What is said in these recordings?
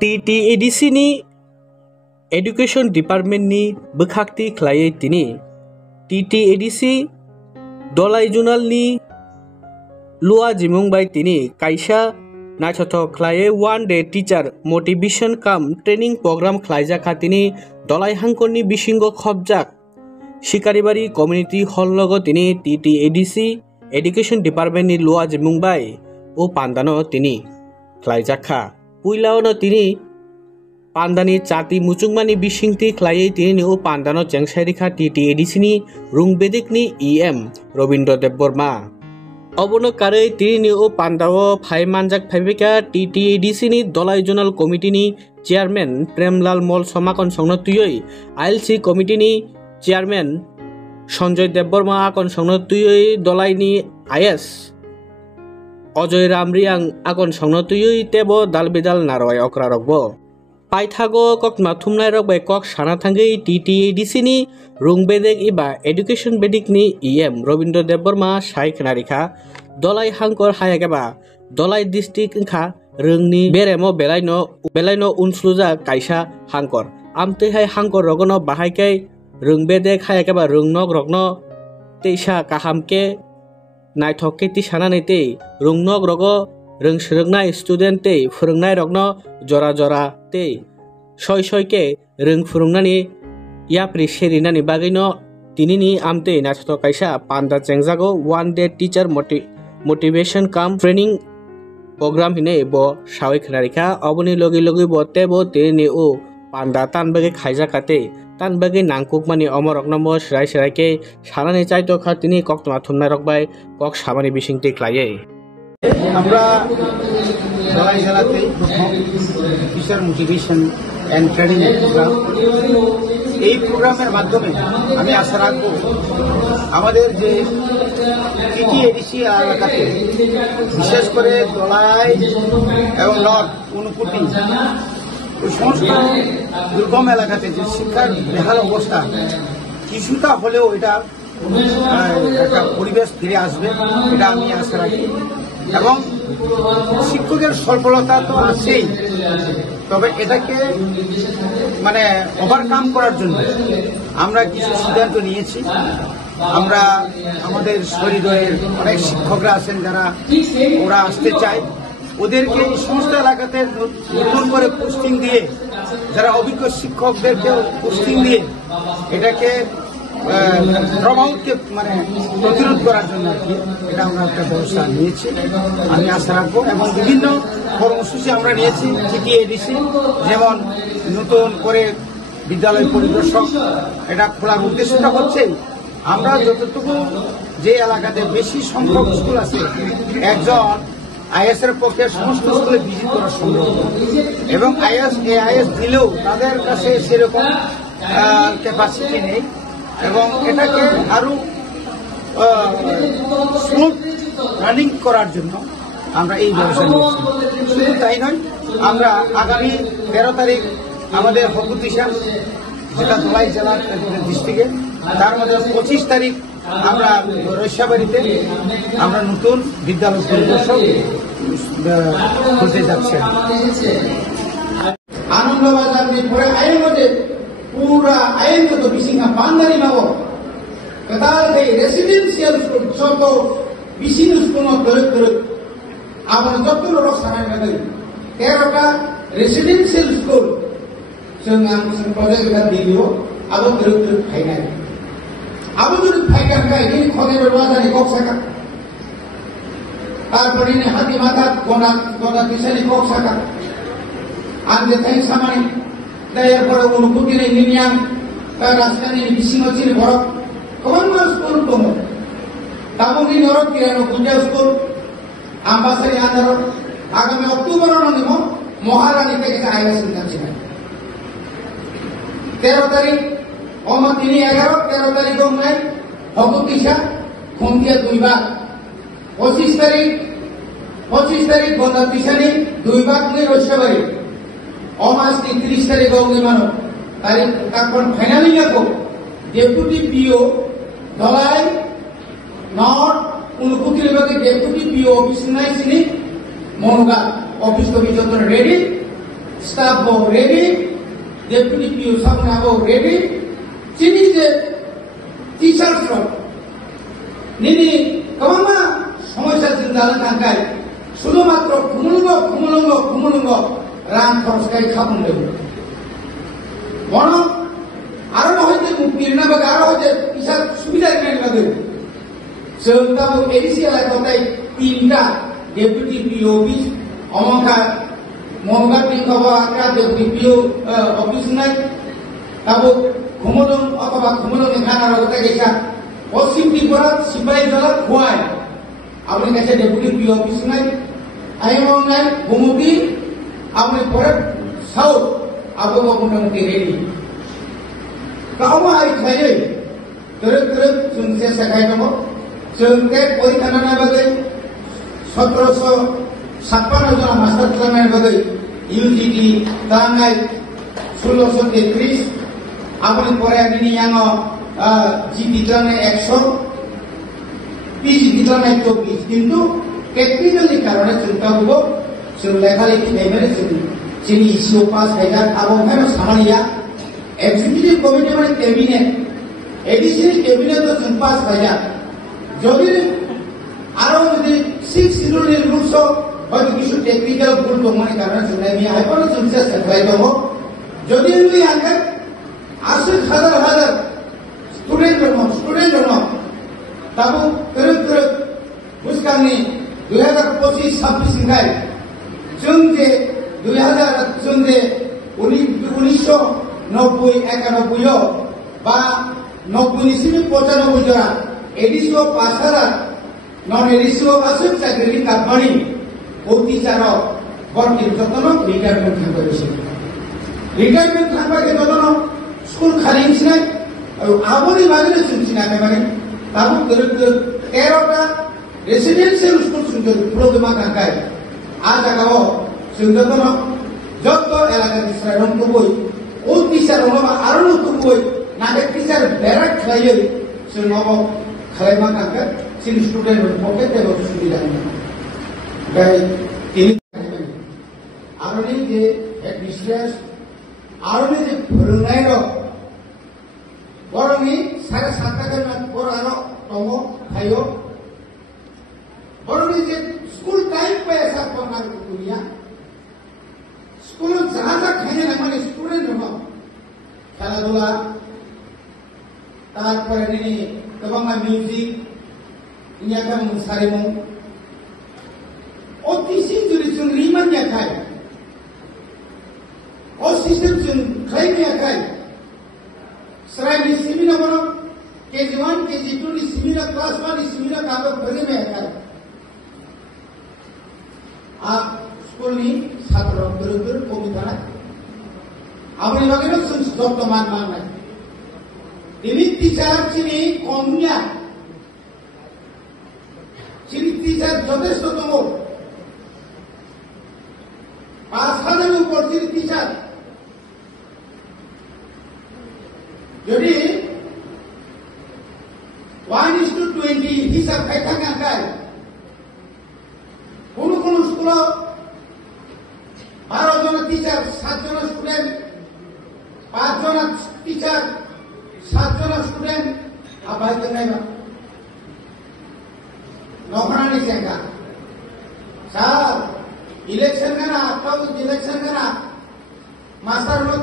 TTADC ni Education Department ni bekhakti khlai tini TTADC dolai junal ni lua jimung bai tini kaisa naithothok khlai one day teacher motivation kam training program khlaijak khatini dolai hangkoni bisingo khobjak Shikaribari community hall logo tini TTADC Education Department ni lua jimung bai o pandano tini khlaijak kha puilao no tini Pandani chati muchungmani bisingti khlai tini o pandano jengsairikha TTADC ni rungbedik ni EM Robindra Debborma Obono karei tini o pandao phai manjak phaibeka TTADC ni dolai zonal committee ni chairman Premlal Mol Somakon songno tuyoi ILC committee ni chairman Sanjoy Debborma akon songno tuyoi dolai ni IS Ojoy Ramriang akon songno tuyoi tebo dalbedal naroi okrarokbo Paithago kokma thumnai rok bai kok sana thangai TTADC ni rungbedek iba education bedik ni EM Robindra Debborma sai khnarikha dolai hangkor hayageba dolai district ingkha rungni beremo belaino unsluja kaisa hangkor amtei hai hangkor rogono bahaikai rungbedek hayageba rungnok rokno teisa kahamke naithokke ti sanane tei rungnok rogo rungsrungnai student tei phurungnai rokno jora jora tei soi ke rung phurungnani yapri serinani bagino tinini amtei naithothok kaisa panda chengjago one day teacher motivation kam training program hine bo sawai khnarikha oboni logi bo tebo tinini o panda tanbage khaijakate tanbage nangkukmani omorokno mo serai ke sanani chaito kha tini koktoma thumnai rok bai kok samani bisingti khlaiye আমরা ধলাই জেলাতে teacher motivation and training program এই প্রোগ্রামের মাধ্যমে আমি আশা রাখব আমাদের যে TTADC এলাকাতে বিশেষ করে ধলাই এবং নর্থ ঊনকোটি ওই সমস্ত দুর্গম এলাকাতে যে শিক্ষার বেহাল অবস্থা কিছুটা হলেও এটা একটা পরিবেশ ফিরে আসবে এটা আমি আশা রাখি এবং শিক্ষকের সফলতা তো আছেই তবে এটাকে মানে ওভারকাম করার জন্য আমরা কিছু সিদ্ধান্ত নিয়েছি আমরা আমাদের শরীরের অনেক শিক্ষকরা আছেন যারা ওরা আসতে চায় ওদেরকে এই সমস্ত এলাকাতে নতুন করে পোস্টিং দিয়ে যারা অভিজ্ঞ শিক্ষকদেরকে পোস্টিং দিয়ে এটাকে প্রভাবকে মানে প্রতিরোধ করার জন্য এটা আমরা একটা ব্যবস্থা নিয়েছি আমি আশা রাখবো এবং বিভিন্ন কর্মসূচি আমরা নিয়েছি TTADC যেমন নতুন করে বিদ্যালয় পরিদর্শক এটা খোলার উদ্দেশ্যটা হচ্ছে আমরা যতটুকু যে এলাকাতে বেশি সংখ্যক স্কুল আছে একজন IS এর পক্ষে সমস্ত স্কুলে ভিজিট করা সম্ভব এবং IS দিলেও তাদের কাছে সেরকম ক্যাপাসিটি নেই এবং এটাকে আরো স্মুথ রানিং করার জন্য আমরা এই ব্যবস্থা নিয়েছি শুধু তাই নয় আমরা আগামী 13 তারিখ আমাদের হকুতিশা যেটা ধলাই জেলার ডিস্ট্রিক্টে তার মধ্যে 25 তারিখ আমরা রৈশাবাড়িতে আমরা নতুন বিদ্যালয় পরিদর্শক খুলতে যাচ্ছি আনন্দবাজার পরে আইনের মধ্যে Pura air itu bising pandai mau. Kadal dari residential school, contoh bising school terus. Aman jatuh lorok sana kadal. Kerana residential school, senang projek kita video, abang terus kainan. Abang terus kainan kaya ini kau berbuat dari kau saka. Arpun ini hati mata kona bisa di kau saka. Anda tanya sama ni. Daya pada ulukuti ini yang rasanya ini bising macam borok. Kawan mas pun tunggu. Tamu ini orang kira nak kunjau school. Ambasari anda agam Oktober orang ni mau Moharani kita ayah sendiri cina. 13 tarik, omat ini 13 tarik gomai, Hokut Tisha, Khuntia Duibat. 25 tarik Gondar Tisha ni Duibat ni Roshabari. Omas 30 tarik gomai mana? Tarik takkan finally aku Deputy PO Dolai North Ulukuti Lebaki Deputy PO office naik sini Monoga office to be ready staff bo ready, deputy PO sabna bo ready, chini je teachers ro nini kamama সমস্যা চিন্তালে থাকায় শুধুমাত্র ঘুমলঙ্গ run খরচকাই খাবন দেব বরং আরো হয়তো মুক্তির না বা আরো হয়তো বিশাল সুবিধা নেই লাগে সেটাও এডিসি এলাকায় তিনটা ডেপুটি পিও অফিস মমকা পিংকবা আকা ডেপুটি পিও অফিস নাই তাবো ঘুমলং এখানে রগতে গেছা পশ্চিম ত্রিপুরা সিপাহী জেলা খোয়াই আপনি কাছে ডেপুটি পিও অফিস নাই আইমং নাই ভূমুটি আপনি পরে সাউথ আবো মোটামুটি রেডি কাউমা আই খাইয়ে তেরে जों जे सेखाय दङ जों टेट परीक्षा नायनाय बागै 1756 জন मास्टार खालामनाय बागै इउजिडि दानाय 1633 আপনি পরে আপনি ইয়ানো জিডি খালামनाय 100 পিজি খালামनाय 24 কিন্তু টেকনিক্যালি কারণে চিন্তাবো जों লেখালেখি নেবেলে जोंनि इसिउ पास हाजार आबोहाय सामानिया एग्जीक्यूटिव कमिटी মানে ক্যাবিনেট এডিশনাল ক্যাবিনেট তো जों पास हाजार যদি আরো যদি 6 শিডিউলের রুলস হয়তো কিছু টেকনিক্যাল ভুল তো মনে কারণে जों আমি হাইপার जों চেষ্টা করাই দেব যদি আমি আগে 80,000 স্টুডেন্ট তাবো করে বুঝকানি 2025-26 নিকাই जों जे 2000 जों जे 1990-91 বা 90-95 জরা এডিসিও 5000 নন এডিসিও আছে চাকরি কাটমানি অফিসার বর্গের যতন রিটায়ারমেন্ট থাকবে রিটায়ারমেন্ট থাকবে যতন স্কুল খালি নাই আবনি বাগিনে শুনছিনা মানে তাবো করে 13টা রেসিডেন্সিয়াল স্কুল শুনতে প্রোগ্রাম কাকায় আজ আগাও जों যতন যত এলাকা বিশ্রাম কবই ও টিচার হবা আরো কবই নাকে টিচার ব্যারাক খাইয়ে जों নব খাইমা কাকা সিন স্টুডেন্ট পকে দেব সুবিধা গাই তিনি আরনি যে এডমিনিস্ট্রেশন আরনি যে ফরনাই র বরনি 7.5 টাকা পর আরো তম খাইও বরনি যে স্কুল টাইম পয়সা পড়ার দুনিয়া স্কুল যা খাইয়ে না মানে স্টুডেন্ট হবা খেলাধুলা তারপরে নিনি গোबां মিউজিক ইনিয়াকা মুসারিমু অতিসিন যদি जों রিমান খাই ও সিস্টেম जों খাইয়া খাই সরাইনি সিমিনা বড় কেজি 1 কেজি 2 নি সিমিনা ক্লাস 1 নি সিমিনা কাবে ভরে মে খাই আর স্কুলনি ছাত্র দরদর কবিতা আপনি বাগেনো जों বর্তমান মাননাই ini টিচার চিনি কমনিয়া চিনি টিচার যথেষ্ট তম 5,000 উপর চিনি টিচার যদি 1:20 হিসাব খাই থাকা যায় কোন স্কুল 12 জন টিচার 7 জন স্টুডেন্ট 5 জন টিচার 7 জন স্টুডেন্ট আবার তো নাই নখরানি জায়গা স্যার ইলেকশন না আপনার ইলেকশন না মাস্টার লোক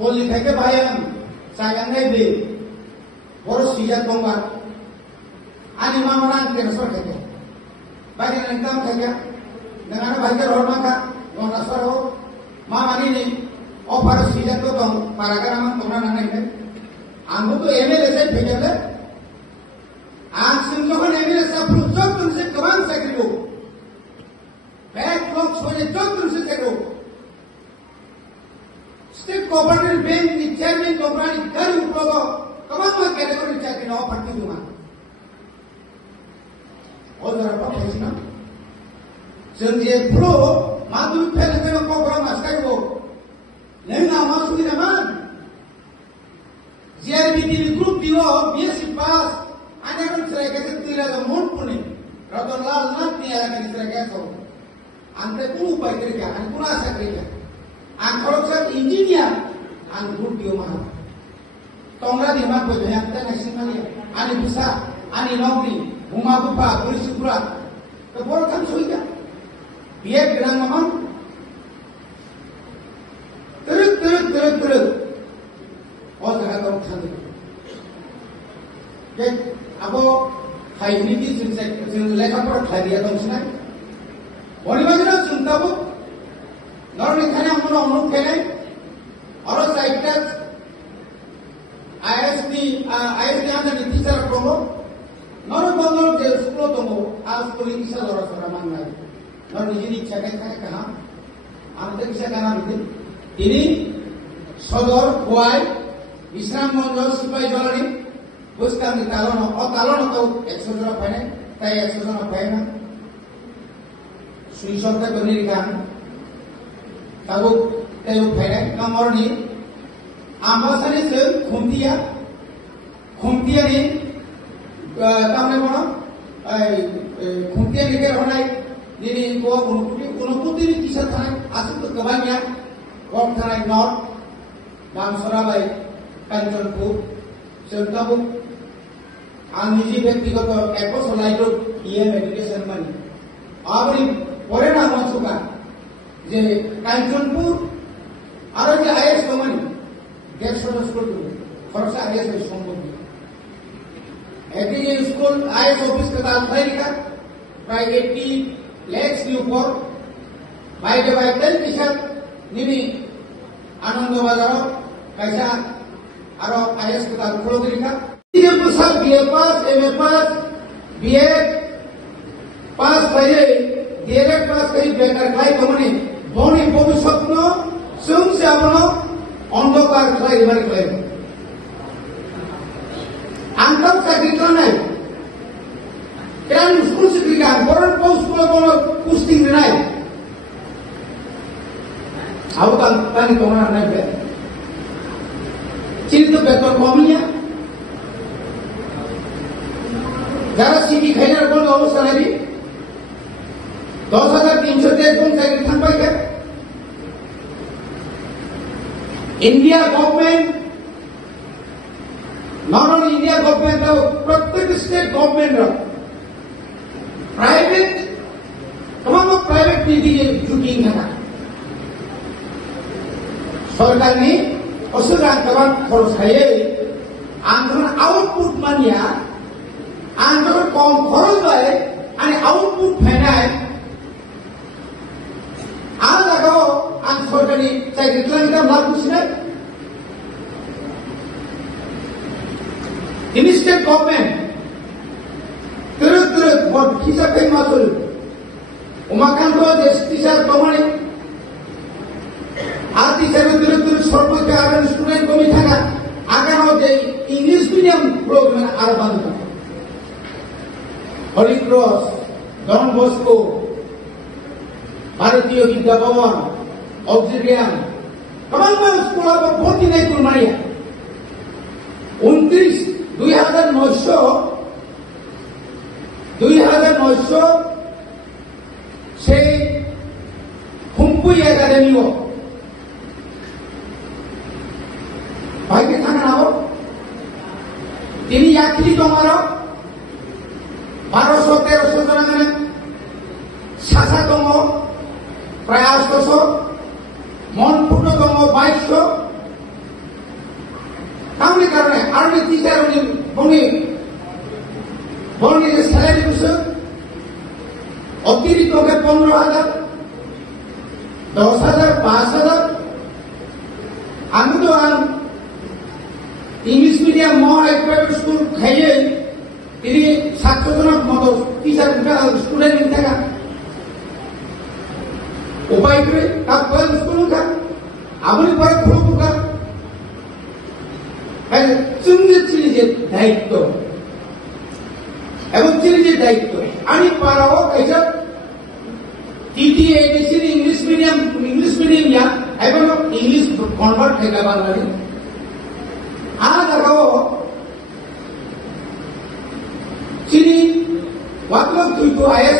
বলি থেকে ভাইয়ান সাগানে দে বড় সিজা দংবা আনি মামরান কেনসর থেকে বাইরে ইনকাম থেকে dengan bahasa hormaka nona saro mama ini offer sija to dong paragrama tona nang ne anggo to MLA se bhejale ang sin jokhon MLA sa project tun se kaman sakribo backlog soje job tun se sakribo state cooperative bank ni chairman company kar uplogo kaman ma category chakri no parti duma odara papaisna जों जे flow मादु fail fail programme आस्तायबो नों आमा सुबिदामान जिआरबिटी group दिओ BSc pass आनेरन सेरेकेसे तिरा मन पुने रतनलाल नाथ नि आनेरन सेरेकेसे आंते कुनु उपाय करिया आन कुना आशा करिया ang koroksa engineer ang group yo mana tongra di mak boy yang ta nasi mani ani bisa ani nokri huma bupa polisi pura to bor kan soida biar gerang mamam terus oh jaga korok sandi ke abo hai ni di jin lekha pora khadiya dong sina boni bajra chuntabo নরম এখানে আমরা অনুপ খেলে আরো সাইডটা ISD আমাদের teacher করবো নরম বন্ধন যে স্কুল দম আর স্কুল ইচ্ছা ধরা সরা মান নাই নর নিজের ইচ্ছা খাই কাহা আমাদের ইচ্ছা কানা দিদি তিনি সদর গোয়াই বিশ্রামগঞ্জ সিপাহী জলানি বুঝতাম তালন তো 100 জন পায় না তাই 100 জন পায় না সুই সরকার গণির গান tahu tahu pernah nomor ni, ambil sana se khuntia ni, tahu mana, khuntia ni kerana ni gua unukuti ni kisah tanah asal tu kebanyakan, gua tanah North, Bangsarai, Kanchanpur, sentahu, aniji ব্যক্তিগত একো সলাইটো ইয়ে meditation মানে, আপনি পরে না মasuka যে কাঞ্চনপুর আর যে is company 150 school খরচা আইএস সম্ভব একটি স্কুল আইএস অফিস का दाखिला लिखा प्राय 80 लाख के ऊपर বাইরে বাইরে टीचर निमी आनंद बाजार कैसा और आईएएस का दाखिला लिखा ये सब बीए पास एमए पास बीए पास पहले डीएलएड पास कई बेकार खाई कमने বনি ভবিষ্যৎ সে আপনার অন্ধকার খেলা এবারে খেলে আনকাম চাকরিটা নাই কেন স্কুল শিক্ষিকা বড় স্কুল বড় কুস্তি নাই আউকাল তানি তোমরা নাই চিন্তিত বেতন কমিয়া যারা সিটি খাইনার কোনো অবস্থা নাই 10,300 জন চাকরি থাকবে কে India government not only India government প্রত্যেক স্টেট গভর্নমেন্ট প্রাইভেট তোমাকে প্রাইভেট নীতি জুটিং থাকা সরকার নি অসুবিধা কেমন খরচ খাইয়ে আন্দোলন আউটপুট মানিয়া আন্দোলন কম খরচ হয় আর আউটপুট ফেনায় আলাদা গাও আন সরকারি চাকরি ক্লান্তা লাভ বুঝছেন ইন স্টেট গভর্নমেন্ট তুরুত ভোট হিসাবে মাতুল উমাকান্ত দেশ টিচার প্রমাণে আর টিচারের তুরুত সর্বোচ্চ আগামী স্টুডেন্ট কমি থাকা আগামী যে ইংলিশ মিডিয়াম প্রোগ্রাম আর বান্ধব হরিক্রস ডন বস্কো भारतीय विद्या भवन ऑब्जेरियम कमाल स्कूल पर बहुत ही नहीं कुलमारिया 29,900 से खुम्पुई एकेडमी हो भाई के थाना ना हो তিনি यात्री তোমার 1200-1300 জন মানে শাসাতম প্রায় 800 মনপুটতম 2200 তাহলে কারণে আর্মি টিচার বনি যে স্যালারি বিষয় অতিরিক্ত 15,000 10,000 5,000 আমি তো ইংলিশ মিডিয়াম প্রাইভেট স্কুল খাইয়ে তিনি 700 জনের মতো টিচার স্টুডেন্ট থাকা উপায় করে তারপরে স্কুল উঠা আপনি পরে খুব উঠা চিনি যে দায়িত্ব এবং চিনি যে দায়িত্ব আমি পারাও এইসব TTADC ইংলিশ মিডিয়াম ইয়া এবং ইংলিশ কনভার্ট থেকে বাংলাদেশ আর দেখাও চিনি ওয়াকলক দুইটো IS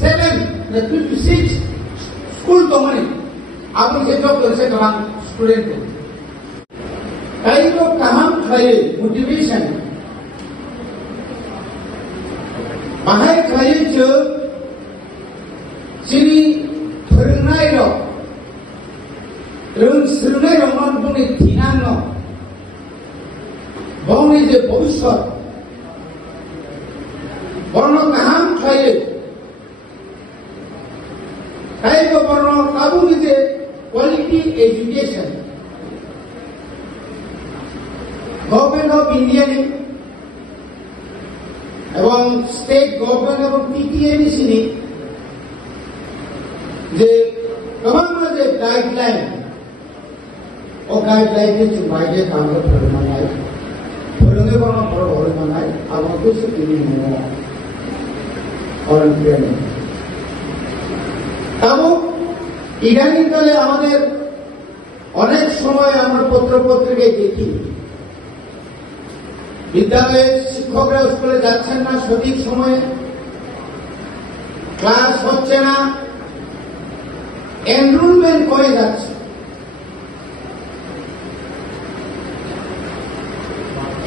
57 56 স্কুল তো মানে abang jejok terus kemang student. Kayu kamang kayu motivation. Bahai kayu je sini berenai lo, serenai lo mana pun dinan lo, bangni je bosot, borno kaham kayu, kayu ko borno kabu ni je quality education. Government of India ni, এবং state government এবং TTADC ni, যে गोबां जे guideline और guideline के बायदि काम फोरोंनाय फोरोंनो गोनां बर' हरनाय आबादखौ सोलिनो मोनो और ट्रेनिंग তাও ইদানিংকালে আমাদের অনেক সময় আমরা পত্র-পত্রিকায় দেখি বিদ্যালয়ে শিক্ষকরা স্কুলে যাচ্ছেন না সঠিক সময়ে, ক্লাস হচ্ছে না, এনরোলমেন্ট কমে যাচ্ছে।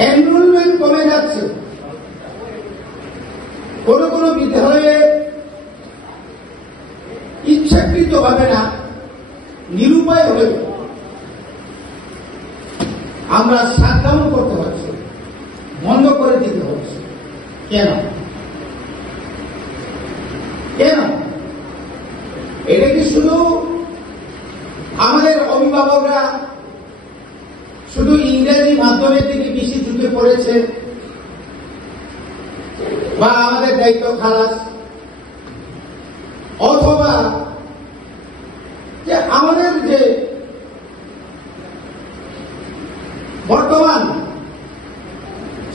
এনরোলমেন্ট কমে যাচ্ছে। কোন কোন বিদ্যালয়ে ইচ্ছাকৃত ভাবে না, নিরুপায় হলেও আমরা শাটডাউন করতে হচ্ছে, বন্ধ করে দিতে হচ্ছে। কেন কেন এটা কি শুধু আমাদের অভিভাবকরা শুধু ইংরেজি মাধ্যমের দিকে বেশি ঝুঁকে পড়েছে, বা আমাদের দায়িত্ব খালাস, অথবা যে আমাদের যে বর্তমান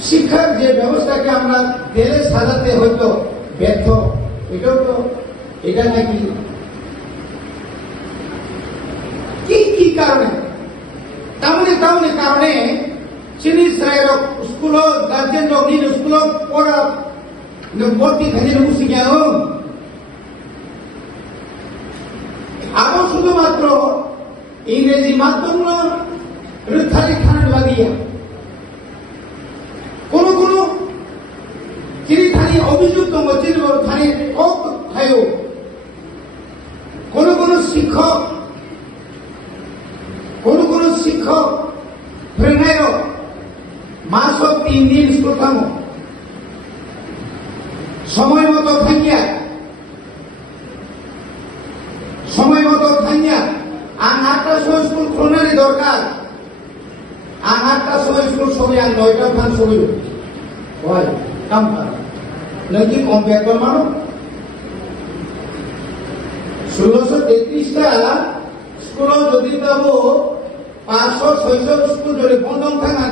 শিক্ষার যে ব্যবস্থাকে আমরা দেশে সাজাতে হয়তো ব্যর্থ, এটাও তো এটা নাকি কি কারণে তাহলে কারণে চিনি শ্রেয়ক স্কুল গার্জেন নিজ স্কুল পড়া ভর্তি থাকে শিখে আরো শুধুমাত্র ইংরেজি মাধ্যম রুথালি খান লাগিয়া কোন কোন চিনি থানি অভিযুক্ত চিনি থানি থায়ও কোন কোন শিক্ষক ফেরনায় মাস 3 দিন স্কুল থামো সময় মতো থাকিয়া আর 8টার সময় স্কুল খোলারই দরকার, আর 8টার সময় স্কুল সময় আর 9টার খান সময় হয় কাম নাকি কম বেতন মানো 1633টা স্কুল যদি পাবো 500-600 স্কুল যদি বন্ধন থাকা